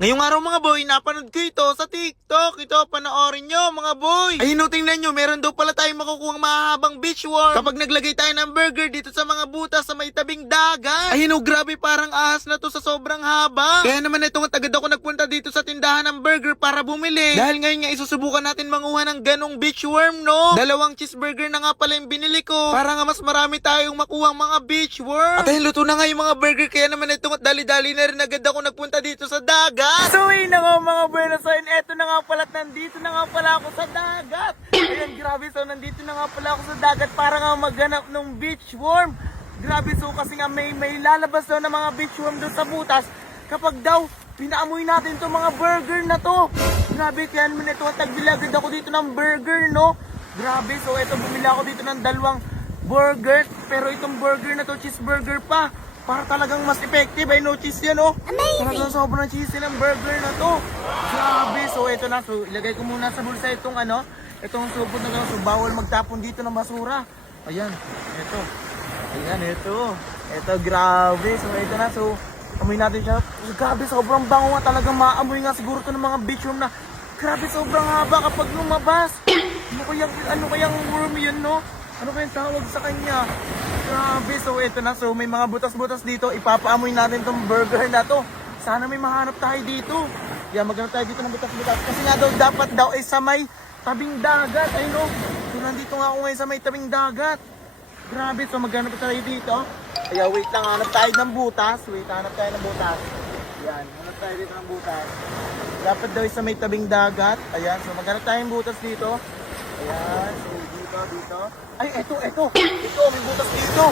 Ngayong araw mga boy, napanood ko ito sa TikTok. Ito, panoorin nyo mga boy. Ayun no, tingnan nyo, meron daw pala tayong makukuhang mahahabang beach worm kapag naglagay tayo ng burger dito sa mga butas sa may tabing dagat. Ayun no, grabe, parang ahas na to sa sobrang haba. Kaya naman ito, agad ako nagpunta dito sa tindahan ng burger para bumili. Dahil ngayon nga isusubukan natin manguha ng ganong beach worm, no? 2 cheeseburger na nga pala yung binili ko para nga mas marami tayong makuhang mga beach worm. At ayun, luto na nga yung mga burger. Kaya naman ito, dali-dali na rin agad ako nagpunta dito sa dagat. So yun na nga mga buenos ayun, eto na nga pala at nandito na nga pala ako sa dagat. Ayun, grabe, so nandito na nga pala ako sa dagat para nga maghanap ng beach worm. Grabe, so kasi nga may lalabas daw na mga beach worm doon sa butas kapag daw pinaamoy natin itong mga burger na to. Grabe, kaya naman ito, tagbilagad ako dito ng burger, no? Grabe, so eto, bumili ako dito ng 2 burger, pero itong burger na to, cheeseburger pa. Para talagang mas effective ay no cheese yan, oh. Amazing! Talagang sobrang cheesy ng burger na to. Grabe. So ito na. So ilagay ko muna sa bulsa itong itong supot na gano'n. So bawal magtapon dito ng basura. Ayan. Ito. Ayan, ito. Ito, grabe. So ito na. So amoy natin siya. Grabe, sobrang bango nga. Talagang maamoy nga siguro to ng mga beach worm na. Grabe, sobrang haba kapag lumabas. Ano kayang worm yun, no? Ano kayang tawag sa kanya? Grabe, so ito na. So may mga butas-butas dito. Ipapaamoy natin tong burger na to. Sana may mahanap tayo dito. Yeah, maghanap tayo dito ng butas-butas. Kasi nga daw, dapat daw ay sa may tabing dagat. Ayun o. So nandito nga ako ngayon sa may tabing dagat. Grabe, so maghanap tayo dito. Kaya wait lang, hanap tayo ng butas. Wait, hanap tayo ng butas. Yan, hanap tayo dito ng butas. Dapat daw ay sa may tabing dagat. Ayan, so maghanap tayo ng butas dito. Ayan, so dito. Ay, eto. Ito, may butas dito.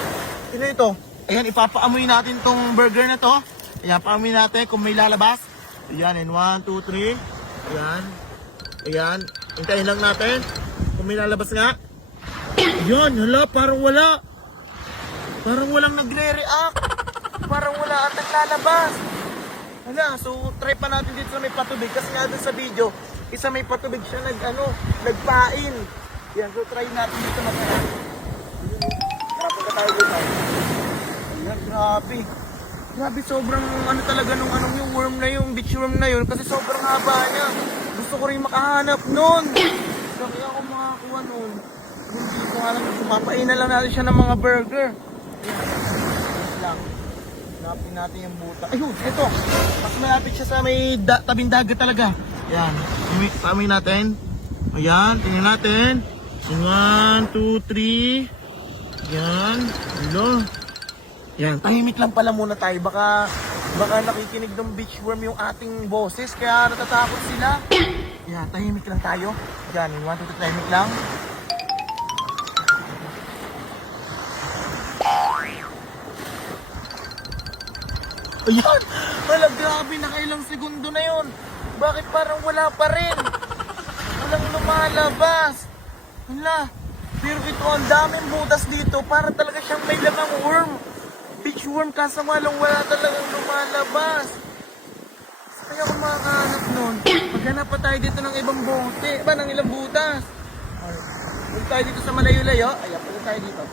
Sino ito? Ayan, ipapaamoy natin tong burger na to. Ayan, paamoy natin kung may lalabas. Ayan, and 1, 2, 3. Ayan. Ayan, hintayin lang natin. Kung may lalabas nga. Ayan, hala, parang wala. Parang walang nagre-react. Parang wala at naglalabas. Hala, so try pa natin dito sa may patubig. Kasi nga doon sa video, isa may patubig siya nagpain. Yan, so try natin dito matara. Punta tayo dito. Ayan, grabe. Grabe, sobrang talaga yung worm na yung beach worm na yun. Kasi sobrang haba niya. Gusto ko rin makahanap nun. So kaya ako makakuha nun. Yung dito nga lang, sumapain na lang natin siya ng mga burger. Ayan, lang. Hanapin natin yung buta. Ayun, ito. Mas malapit siya sa may tabing dagat talaga. Ayan, paamoy natin. Ayan, tingnan natin. 1, 2, 3. Yan. Hello. Yan. Tahimik lang pala muna tayo. Baka nakikinig ng beach worm yung ating boses. Kaya natatakot sila. Yan. Tahimik lang tayo. Yan. 1, 2, 3. Tahimik lang. Ayan. Wala, grabe. Nakailang segundo na yun. Bakit parang wala pa rin? Walang lumalabas. Hala, pero ito, ang daming butas dito para talaga siyang may lamang worm. Beach worm, kaso nga lang wala talagang lumalabas. Kaya kung makakahanap nun, maghanap pa tayo dito ng ibang bote, ng ilang butas. Punta tayo dito sa malayo-layo. Ayan, punta tayo dito.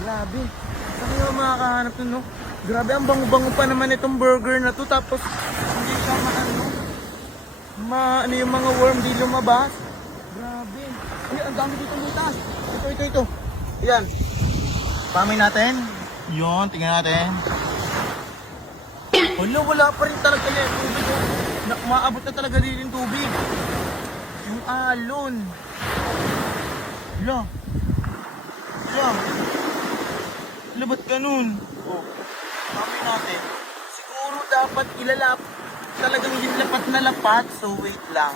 Grabe. Saan kaya makakahanap nun, no? Grabe, ang bango-bango pa naman itong burger na to. Tapos, hindi siya ano yung mga worm di lumabas. Grabe. Ay, ang dami dito butas. Ito. Ayan. Pamay natin. Yun, tingnan natin. Wala pa rin talaga na yung tubig. Maabot na talaga din yung tubig. Yung alon. Hala. Ba't ganun? Oh. Pamay natin. Siguro dapat ilalap. Talagang yung lapat na lapat. So wait lang.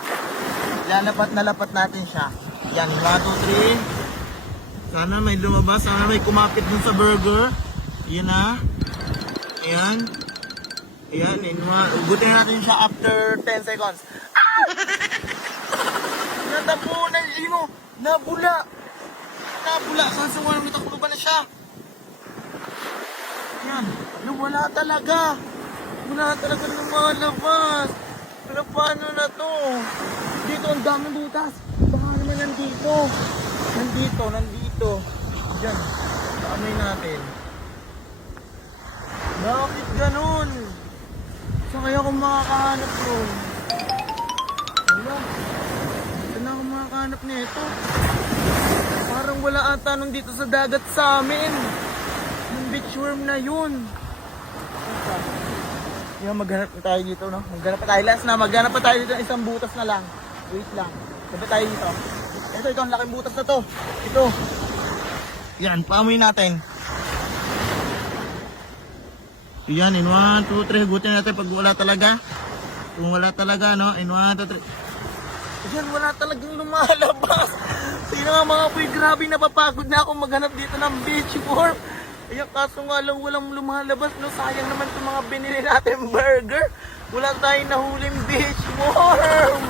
Lalapat na lapat natin siya. Yan, 1, 2, 3. Sana may lumabas. Sana may kumapit dun sa burger. Yan na. Ayan. Ugutin natin siya after 10 seconds. Ah! Natapunan. Nabula. Kasi walang natakbo ba na siya? Ayan. Wala talaga. Wala talaga lumalabas. Pero paano na to? Dito ang daming butas. Baka naman nandito. Diyan. Paamoy natin. Bakit ganun? Saan kaya ako makakahanap bro? Wala. Saan ako makakahanap nito? Parang wala ata nung dito sa dagat sa amin. Yung beach worm na yun. Yan, maghanap na tayo dito, no? Maghanap pa tayo. Last na, maghanap pa tayo dito ng isang butas na lang. Wait lang. Sabi tayo dito. Ito, ang laking butas na to. Ito. Yan, paamoy natin. Yan, in 1, 2, 3. Hugutin natin pag wala talaga. Kung wala talaga, no? In 1, 2, 3. Yan, wala talagang lumalabas. Sino nga mga boy, grabe napapagod na ako maghanap dito ng beach worm. Ayan, kaso nga lang walang lumalabas, no? Sayang naman itong mga binili natin burger. Wala tayong nahuling beach worm.